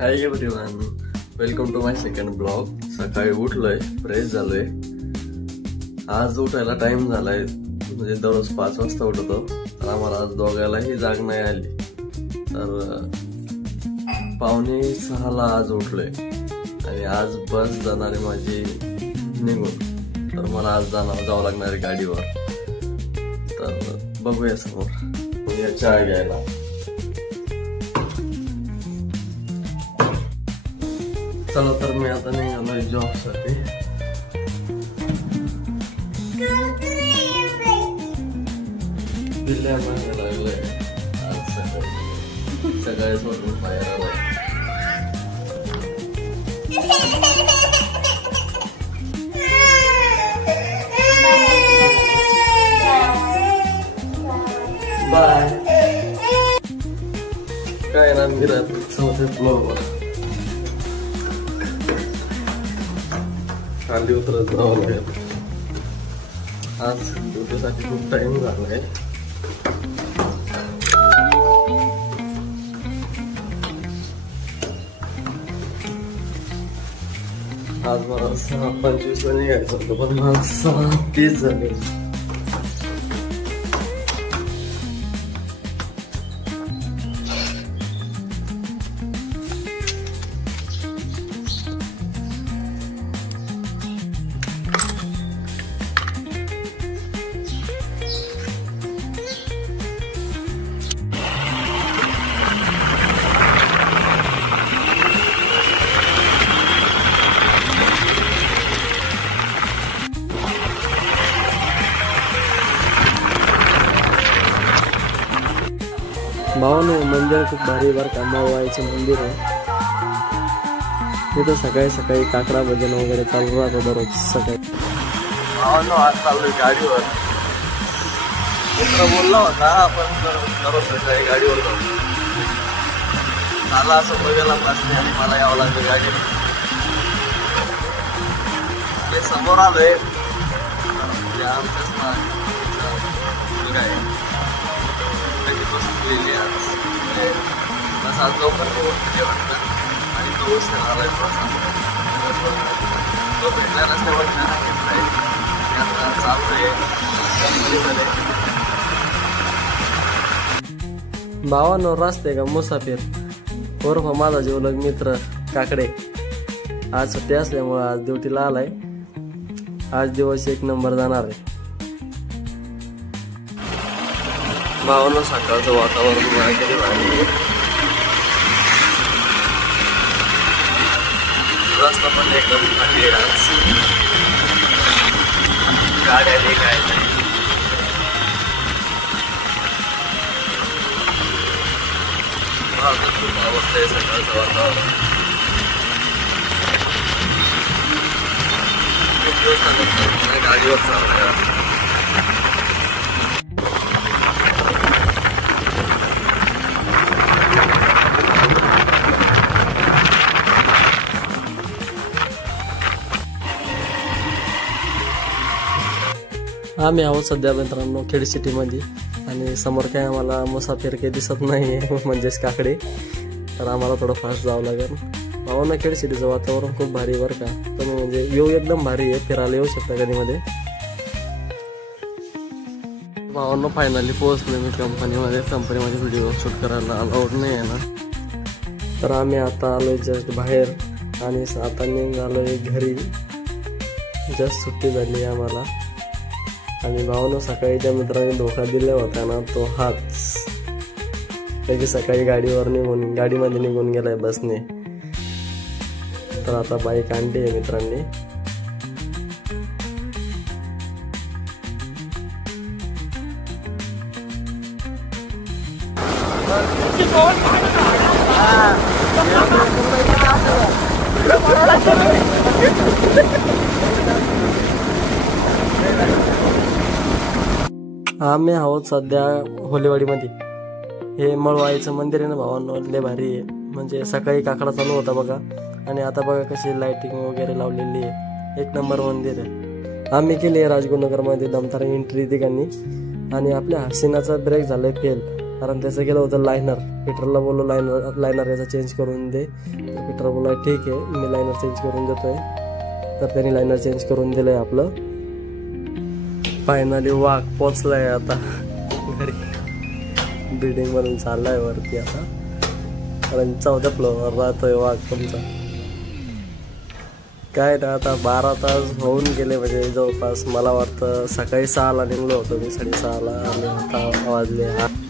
High everyone, welcome to my second blog. सकाळी उठलोय, fresh झालोय. आज उठायला टाइम झालाय, म्हणजे दररोज 5 वाजता उठतो. तर आम्हाला आज दोघांनाही जाग नाही आली. तर 5:45 आज उठलोय आणि आज बस जाणार आहे माझी निघून. तर मला आज जावं लागणार आहे गाडीवर. तर बघूया समोर या चहा घ्यायला. चला तर मी आता निघालोय जॉबसाठी. दिल्ल्या मागे लागलोय आज सकाळी सोडून बाहेर आलोय. बाय. काय ना मी चौथे फ्लोअरवर खाली उतरत जावं लागेल. आज ड्युटीसाठी खूप टाइम झालाय. आज मला 6:25 निघायचं होतं, पण मला 6:30 झाले. भावानो, मंदिर खूप भारी बर का. मळवायचं मंदिर आहे. तिथं सकाळी सकाळी काकडा भजन वगैरे चालू राहतं दररोज सकाळी. भावानो, आज चाललोय गाडीवर. मित्र बोलला होता आपण दररोज सकाळी गाडीवर जाऊ. मला असं बघायला पाहिजे आणि मला यावं लागलं गाडीवर. हे समोर आलोय आमच्याच मुलगा आहे. आज लवकर जेवण आणि तो आलाय. तो भेटला रस्त्यावर भावानो, रस्ते का मुसाफिर उर्फ माझा जीवलग मित्र काकडे आज सुट्टी असल्यामुळे आज ड्युटीला आलाय. आज दिवस 1 नंबर जाणार आहे. भावानं सकाळचं वातावरण वगैरे भारी. रस्ता पण एकदम खाली आहे. आज गाड्या काय नाही. मला खूप आवडतंय सकाळचं वातावरण. खूप दिवसानंतर गाडीवर चालतंय. आम्ही आहोत सध्या मित्रांनो खेड सिटीमध्ये आणि समोर काय आम्हाला मुसाफिर काही दिसत नाही म्हणजेच काकडे. तर आम्हाला थोडं फास्ट जावं लागेल. भावांना खेड सिटीचं वातावरण खूप भारी बरं का. तुम्ही म्हणजे व्ह्यू एकदम भारी आहे. फिरायला येऊ शकता कधीमध्ये. भावांना फायनली पोहोचलो मी कंपनीमध्ये व्हिडिओ शूट करायला अलाउड नाही आहे ना. तर आम्ही आता आलोय जस्ट बाहेर आणि आता निघालोय घरी. जस्ट सुट्टी झाली आम्हाला. आणि भावानं सकाळी त्या मित्राने धोका दिला होता ना, तो हाच त्याची सकाळी गाडीमध्ये निघून गेलाय बसने. तर आता बाईक आणली आहे मित्रांनी. आम्ही आहोत सध्या होलेवाडीमध्ये. हे मळवायचं मंदिर आहे ना भावांनो, लय भारी आहे. म्हणजे सकाळी काकडा चालू होता बघा आणि आता बघा कशी लाइटिंग वगैरे लावलेली आहे. 1 नंबर मंदिर आहे. आम्ही केली राजगुरुनगरमध्ये दमदार एंट्री ठिकाणी आणि आपल्या हसीनाचा ब्रेक झालाय फेल. कारण त्याचं गेलं होतं लायनर. पीटरला बोललो लायनर याचा चेंज करून दे, तर पीटर बोलला ठीक आहे मी लायनर चेंज करून देतोय. तर त्यांनी लायनर चेंज करून दिलंय आपलं. फायनली वाघ पोचलाय आता घरी. बिल्डिंग मधून चाललाय वरती आता, कारण 4थ्या फ्लोअरवर राहतोय वाघ तुमचा. काय ना आता 12 तास होऊन गेले, म्हणजे जवळपास मला वाटतं सकाळी 6ला निघलो होतो मी, 6:30ला, आणि आता वाजले 8.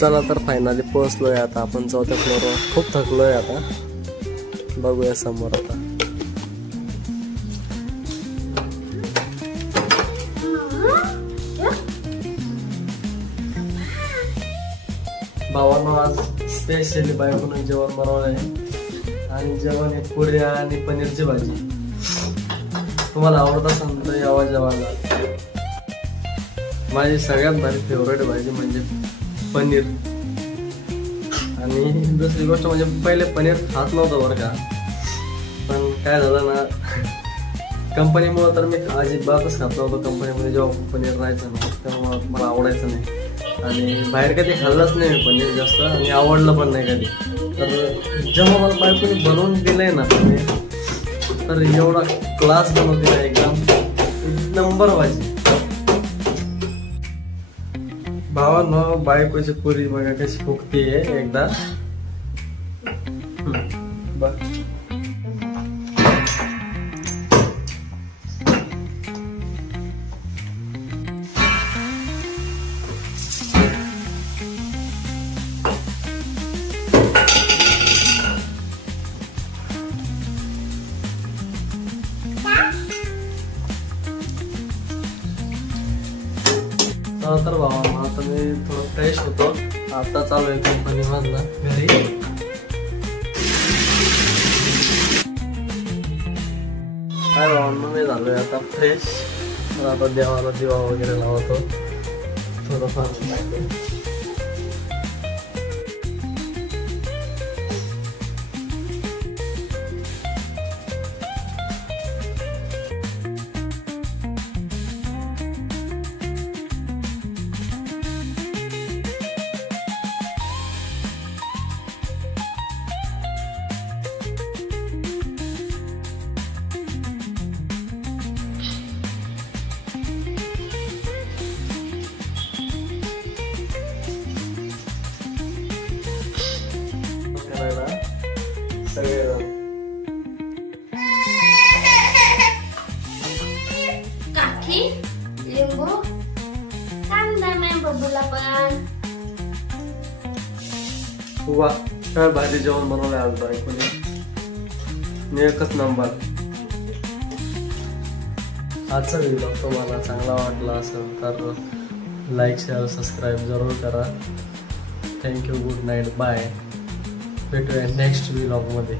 चला तर फायनली पोहोचलोय आता आपण 4थ्या फ्लोअरवर. खूप थकलोय आता, बघूया समोर आता. भावांनो आज स्पेशली बायकोने जेवण बनवलंय, आणि जेवण आहे पुऱ्या आणि पनीरची भाजी. तुम्हाला आवडत असेल तर यावा जेवायला. माझी सगळ्यात भारी फेवरेट भाजी म्हणजे पनीर. आणि दुसरी गोष्ट म्हणजे पहिले पनीर खात नव्हतं बरं का, पण काय झालं ना कंपनीमुळे तर मी अजिबातच खात नव्हतो. कंपनीमध्ये जेव्हा पनीर राहायचं ना तेव्हा मला आवडायचं नाही, आणि बाहेर कधी खाल्लंच नाही मी पनीर जास्त, आणि आवडलं पण नाही कधी. तर जेव्हा मला बायकोने बनवून दिलंय ना पनीर, तर एवढा क्लास बनवते ना, एकदम 1 नंबर भाजी. भावांनो बायकोची पुरी बघा कशी फुगतीये एकदा बघ. तर भावा आता मी थोडं फ्रेश होतो. आता चालू आहे कंपनी मधनं घरी. काय भावांना मी झालोय आता फ्रेश. तर आता देवाला दिवा वगैरे लावतो थोडंफार. काठी, लिंबू, कांदा नाही बबूला पण. वा काय भारी जेवण बनवलंय आज बायकोने, एकच नंबर. आजचा व्हिडिओ तुम्हाला चांगला वाटला असेल तर लाईक शेअर सबस्क्राईब जरूर करा. Thank you, good night, bye. भेटूया नेक्स्ट व्लॉग मध्ये.